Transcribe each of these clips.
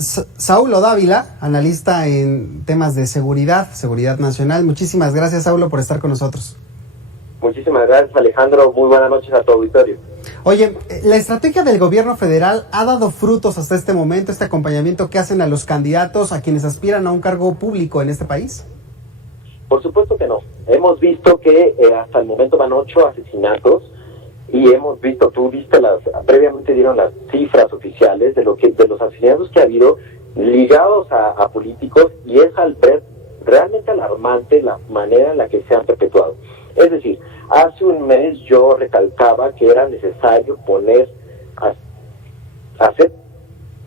Saulo Dávila, analista en temas de seguridad nacional. Muchísimas gracias, Saulo, por estar con nosotros. Muchísimas gracias, Alejandro. Muy buenas noches a tu auditorio. Oye, la estrategia del gobierno federal ha dado frutos hasta este momento, este acompañamiento que hacen a los candidatos, a quienes aspiran a un cargo público en este país. Por supuesto que no. Hemos visto que hasta el momento van 8 asesinatos y hemos visto, previamente dieron las cifras oficiales de los asesinatos que ha habido ligados a políticos, y es realmente alarmante la manera en la que se han perpetuado. Es decir, hace un mes yo recalcaba que era necesario hacer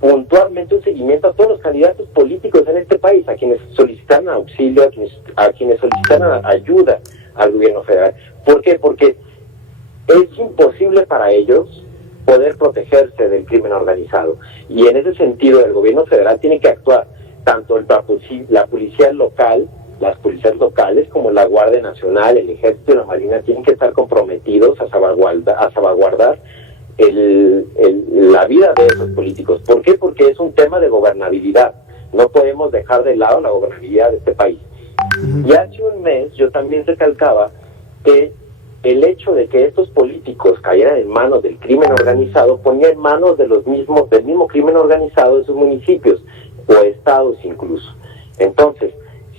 puntualmente un seguimiento a todos los candidatos políticos en este país, a quienes solicitan auxilio, a quienes solicitan ayuda al gobierno federal. ¿Por qué? Porque es imposible para ellos poder protegerse del crimen organizado. Y en ese sentido, el gobierno federal tiene que actuar, tanto la policía local, las policías locales, como la Guardia Nacional, el Ejército y la Marina, tienen que estar comprometidos a salvaguardar la vida de esos políticos. ¿Por qué? Porque es un tema de gobernabilidad. No podemos dejar de lado la gobernabilidad de este país. Y hace un mes yo también recalcaba que el hecho de que estos políticos cayeran en manos del crimen organizado ponía en manos del mismo crimen organizado de sus municipios o estados incluso. Entonces,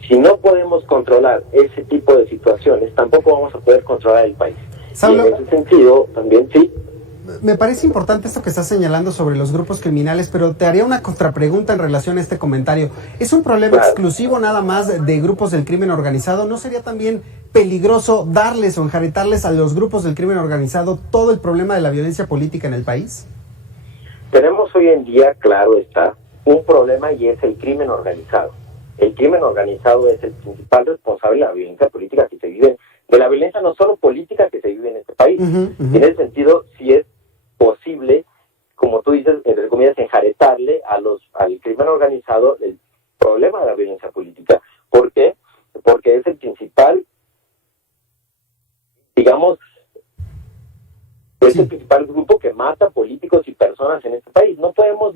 si no podemos controlar ese tipo de situaciones, tampoco vamos a poder controlar el país. Saulo, y en ese sentido, también sí. Me parece importante esto que estás señalando sobre los grupos criminales, pero te haría una contrapregunta en relación a este comentario. ¿Es un problema exclusivo nada más de grupos del crimen organizado? ¿No sería también peligroso darles o enjaretarles a los grupos del crimen organizado todo el problema de la violencia política en el país? Tenemos hoy en día, claro está, un problema, y es el crimen organizado. El crimen organizado es el principal responsable de la violencia política que se vive, de la violencia no solo política que se vive en este país. Y en ese sentido, sí es posible, como tú dices, entre comillas, enjaretarle al crimen organizado el problema de la violencia política. ¿Por qué? Porque es el principal, digamos, es el principal grupo que mata políticos y personas en este país. No podemos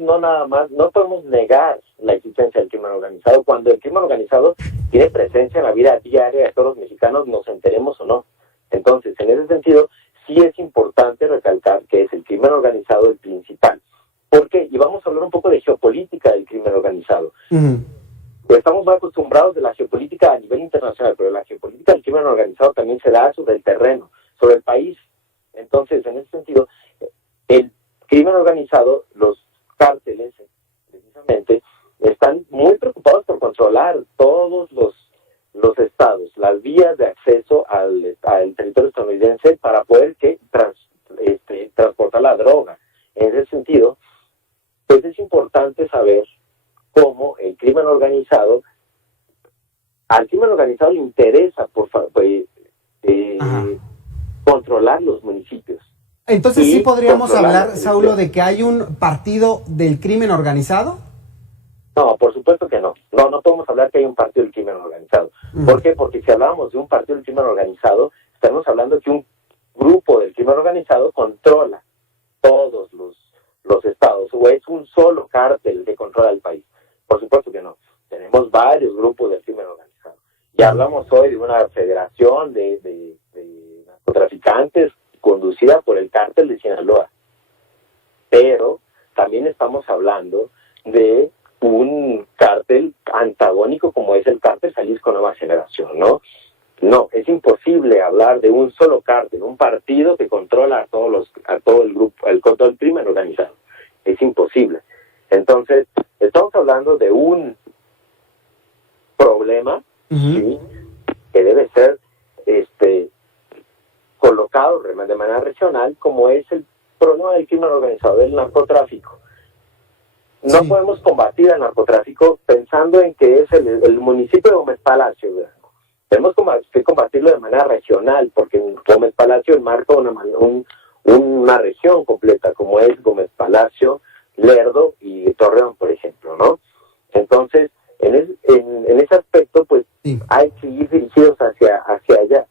negar la existencia del crimen organizado cuando el crimen organizado tiene presencia en la vida diaria de todos los mexicanos, nos enteremos o no. Entonces, en ese sentido, sí es importante recalcar que es el crimen organizado el principal. ¿Por qué? Y vamos a hablar un poco de geopolítica del crimen organizado. Estamos muy acostumbrados de la geopolítica a nivel internacional, pero la geopolítica del crimen organizado también se da sobre el terreno, sobre el país. Entonces, en ese sentido, el crimen organizado, los cárteles, precisamente, están muy preocupados por controlar todos los estados, las vías de acceso al territorio estadounidense para poder transportar la droga. En ese sentido, pues es importante saber cómo al crimen organizado le interesa controlar los municipios. Entonces, ¿sí podríamos hablar, Saulo, de que hay un partido del crimen organizado? No, por supuesto que no. No podemos hablar que hay un partido del crimen organizado. ¿Por qué? Porque si hablábamos de un partido del crimen organizado, estamos hablando que un grupo del crimen organizado controla todos los estados, o es un solo cártel que controla el país. Por supuesto que no. Tenemos varios grupos del crimen organizado. Y hablamos hoy de una federación de narcotraficantes conducida por el cártel de Sinaloa. Pero también estamos hablando de un cártel antagónico como es el cártel Jalisco Nueva Generación, ¿no? No, es imposible hablar de un solo cártel, un partido que controla a todo el grupo, todo el crimen organizado. Es imposible. Entonces, estamos hablando de un problema, ¿sí?, que debe ser colocado de manera regional, como es el problema del crimen organizado, del narcotráfico. No podemos combatir el narcotráfico pensando en que es el municipio de Gómez Palacio, ¿verdad? Tenemos que combatirlo de manera regional, porque Gómez Palacio enmarca una región completa, como es Gómez Palacio, Lerdo y Torreón, por ejemplo, ¿no? Entonces, en ese aspecto, pues, hay que ir dirigidos hacia allá.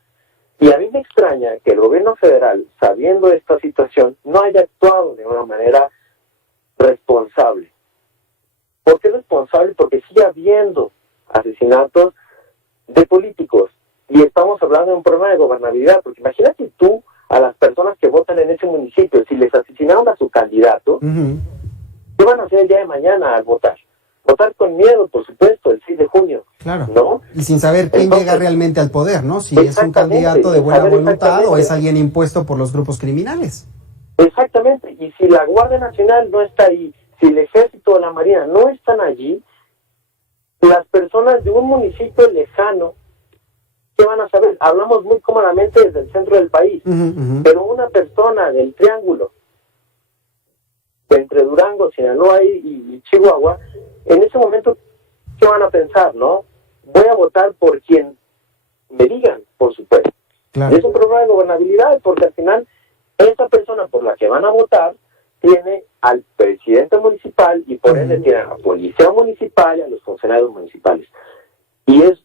Y a mí me extraña que el gobierno federal, sabiendo esta situación, no haya actuado de una manera responsable. ¿Por responsable porque sigue habiendo asesinatos de políticos. Y estamos hablando de un problema de gobernabilidad, porque imagínate tú a las personas que votan en ese municipio, si les asesinaron a su candidato, ¿qué van a hacer el día de mañana al votar? Votar con miedo, por supuesto, el 6 de junio. Claro. ¿No? Y sin saber quién llega realmente al poder, ¿no? Si es un candidato de buena voluntad o es alguien impuesto por los grupos criminales. Exactamente. Y si la Guardia Nacional no está ahí, si el Ejército o la Marina no están allí, las personas de un municipio lejano, ¿qué van a saber? Hablamos muy cómodamente desde el centro del país, pero una persona del Triángulo, entre Durango, Sinaloa y Chihuahua, en ese momento, ¿qué van a pensar, no? Voy a votar por quien me digan, por supuesto. Claro. Y es un problema de gobernabilidad, porque al final, esa persona por la que van a votar tiene al presidente municipal y por ende tiene a la policía municipal y a los funcionarios municipales. Y es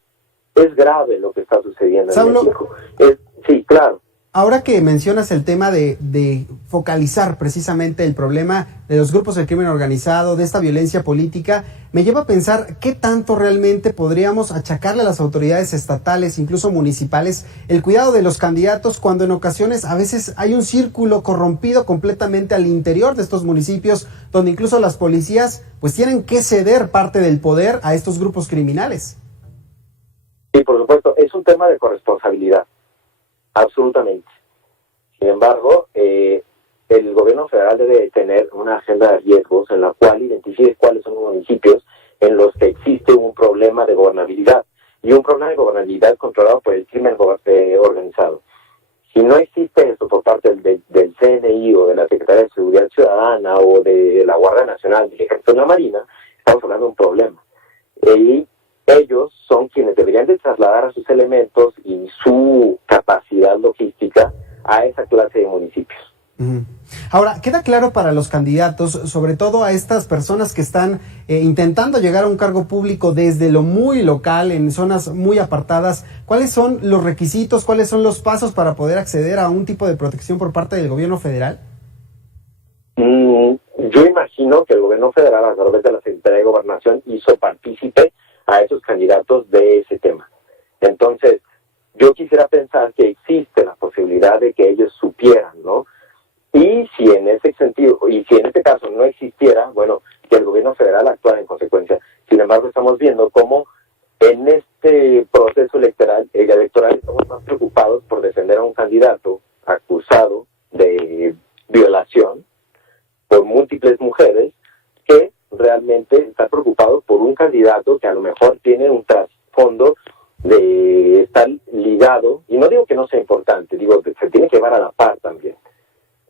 grave lo que está sucediendo en México. Sí, claro. Ahora que mencionas el tema de focalizar precisamente el problema de los grupos del crimen organizado, de esta violencia política, me lleva a pensar qué tanto realmente podríamos achacarle a las autoridades estatales, incluso municipales, el cuidado de los candidatos cuando en ocasiones a veces hay un círculo corrompido completamente al interior de estos municipios, donde incluso las policías pues tienen que ceder parte del poder a estos grupos criminales. Sí, por supuesto, es un tema de corresponsabilidad. Absolutamente. Sin embargo, el gobierno federal debe tener una agenda de riesgos en la cual identifique cuáles son los municipios en los que existe un problema de gobernabilidad y un problema de gobernabilidad controlado por el crimen organizado. Si no existe esto por parte del CNI o de la Secretaría de Seguridad Ciudadana o de la Guardia Nacional, del Ejército y la Marina, estamos hablando de un problema. Y ellos son quienes deberían de trasladar a sus elementos y su capacidad logística a esa clase de municipios. Ahora, queda claro para los candidatos, sobre todo a estas personas que están intentando llegar a un cargo público desde lo muy local, en zonas muy apartadas, ¿cuáles son los requisitos, cuáles son los pasos para poder acceder a un tipo de protección por parte del gobierno federal? Yo imagino que el gobierno federal, a través de la Secretaría de Gobernación, hizo partícipe a esos candidatos de ese tema. Entonces, yo quisiera pensar que existe la posibilidad de que ellos supieran, ¿no? Y si en ese sentido, y si en este caso no existiera, bueno, que el gobierno federal actuara en consecuencia. Sin embargo, estamos viendo cómo en este proceso electoral estamos más preocupados por defender a un candidato acusado de violación por múltiples mujeres que realmente está preocupado por un candidato que a lo mejor tiene un trasfondo de estar ligado, y no digo que no sea importante, digo que se tiene que llevar a la par también.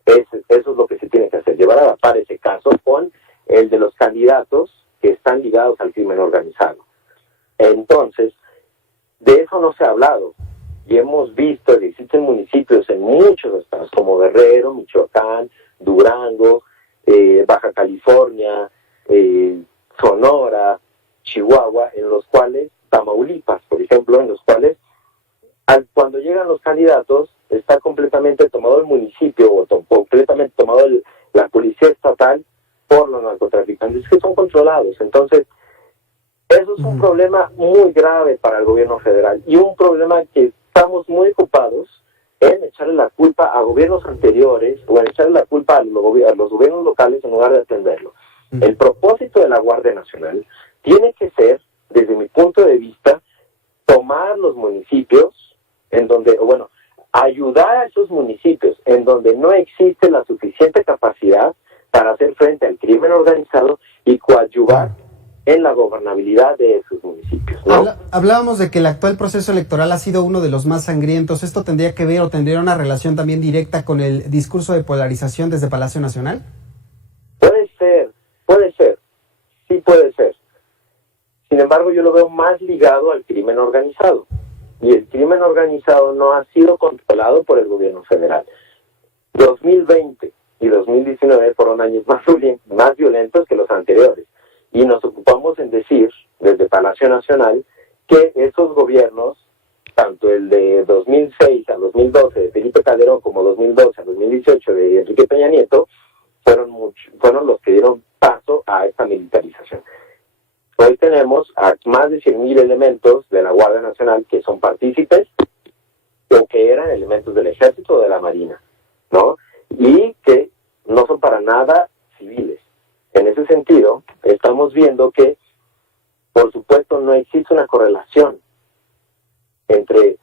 Eso es lo que se tiene que hacer, llevar a la par ese caso con el de los candidatos que están ligados al crimen organizado. Entonces, de eso no se ha hablado, y hemos visto que existen municipios en muchos estados, como Guerrero, Michoacán, Durango, Baja California, Sonora, Chihuahua, en los cuales, Tamaulipas, por ejemplo, en los cuales cuando llegan los candidatos está completamente tomado el municipio o completamente tomado la policía estatal por los narcotraficantes que son controlados. Entonces, eso es un problema muy grave para el gobierno federal y un problema que estamos muy ocupados en echarle la culpa a gobiernos anteriores o en echarle la culpa a los gobiernos locales en lugar de atenderlo. El propósito de la Guardia Nacional tiene que ser, desde mi punto de vista, tomar los municipios en donde, ayudar a esos municipios en donde no existe la suficiente capacidad para hacer frente al crimen organizado y coadyuvar en la gobernabilidad de esos municipios, ¿no? Hablábamos de que el actual proceso electoral ha sido uno de los más sangrientos. ¿Esto tendría que ver o tendría una relación también directa con el discurso de polarización desde Palacio Nacional? Puede ser, sí puede ser. Sin embargo, yo lo veo más ligado al crimen organizado. Y el crimen organizado no ha sido controlado por el gobierno federal. 2020 y 2019 fueron años más violentos que los anteriores. Y nos ocupamos en decir, desde Palacio Nacional, que esos gobiernos, tanto el de 2006 a 2012 de Felipe Calderón como 2012 a 2018 de Enrique Peña Nieto, fueron los que dieron paso a esta militarización. tenemos a más de 100,000 elementos de la Guardia Nacional que son partícipes o que eran elementos del Ejército o de la Marina, ¿no? Y que no son para nada civiles. En ese sentido, estamos viendo que, por supuesto, no existe una correlación entre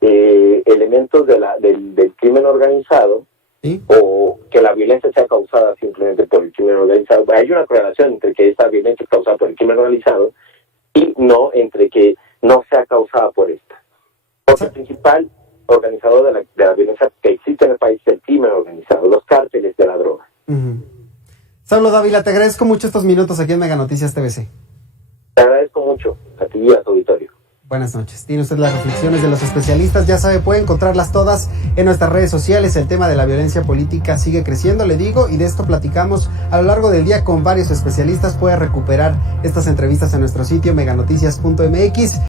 elementos del crimen organizado, ¿sí?, o que la violencia sea causada simplemente por el crimen organizado. Hay una correlación entre que esta violencia es causada por el crimen organizado y no entre que no sea causada por esta. Porque el principal organizador de la violencia que existe en el país es el crimen organizado, los cárteles de la droga. Saulo Dávila, te agradezco mucho estos minutos aquí en Mega Noticias TVC. Te agradezco mucho a ti y a tu auditorio. Buenas noches. Tiene usted las reflexiones de los especialistas, ya sabe, puede encontrarlas todas en nuestras redes sociales. El tema de la violencia política sigue creciendo, le digo, y de esto platicamos a lo largo del día con varios especialistas. Puede recuperar estas entrevistas en nuestro sitio meganoticias.mx.